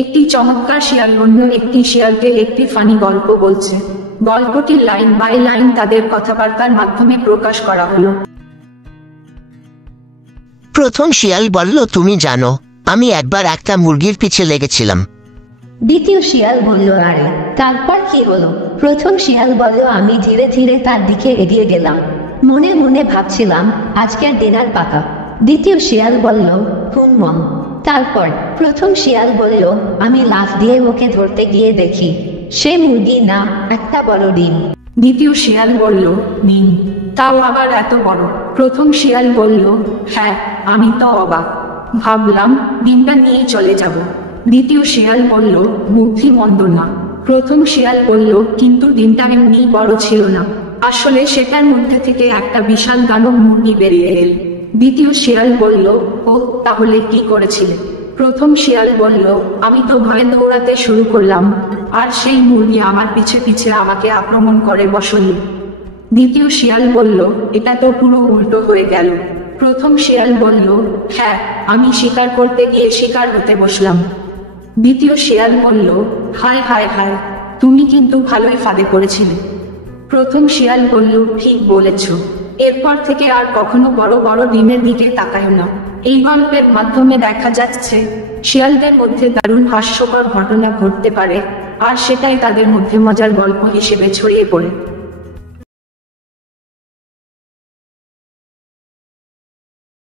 একটি চমৎকার শিয়াল অন্য একটি শিয়ালকে একটি ফানি গল্প বলছে। গল্পটি লাইন বাই লাইন তাদের কথাবার্তার মাধ্যমে প্রকাশ করা হলো। প্রথম শিয়াল বলল, তুমি জানো, আমি একবার একটা মুরগির পিছে লেগেছিলাম। দ্বিতীয় শিয়াল বলল, আরে তারপর কি হলো? প্রথম শিয়াল বলল, আমি ধীরে ধীরে তার দিকে এগিয়ে গেলাম, মনে মনে ভাবছিলাম আজকের ডিনার পাকা। দ্বিতীয় শিয়াল বলল, হুম। তারপর প্রথম শিয়াল বলল, আমি লাফ দিয়ে ওকে ধরতে গিয়ে দেখি সে মুরগি না, একটা বড় ডিম। দ্বিতীয় শিয়াল বলল, ডিম? তাও আবার এত বড়? প্রথম শিয়াল বলল, হ্যাঁ, আমি তো অবাক, ভাবলাম ডিমটা নিয়ে চলে যাব। দ্বিতীয় শিয়াল বলল, বুদ্ধি মন্দ না। প্রথম শিয়াল বলল, কিন্তু ডিমটা এমনি বড় ছিল না, আসলে সেটার মধ্যে থেকে একটা বিশাল দানব মুরগি বেরিয়ে এল। দ্বিতীয় শিয়াল বলল, ও তাহলে কি করেছিলে? প্রথম শিয়াল বলল, আমি তো ভয়ে দৌড়াতে শুরু করলাম, আর সেই মুরগি আমার পিছে পিছে আমাকে আক্রমণ করে বসল। দ্বিতীয় শিয়াল বলল, এটা তো পুরো উল্টো হয়ে গেল। প্রথম শিয়াল বলল, হ্যাঁ, আমি শিকার করতে গিয়ে শিকার হতে বসলাম। দ্বিতীয় শিয়াল বলল, হায় হায় হায়, তুমি কিন্তু ভালোই ফাঁদে পড়েছিলে। প্রথম শিয়াল বলল, ঠিক বলেছ, এরপর থেকে আর কখনো বড় বড় ডিমের দিকে তাকায় না। এই গল্পের মাধ্যমে দেখা যাচ্ছে শিয়ালদের মধ্যে দারুণ হাস্যকর ঘটনা ঘটতে পারে, আর সেটাই তাদের মধ্যে মজার গল্প হিসেবে ছড়িয়ে পড়ে।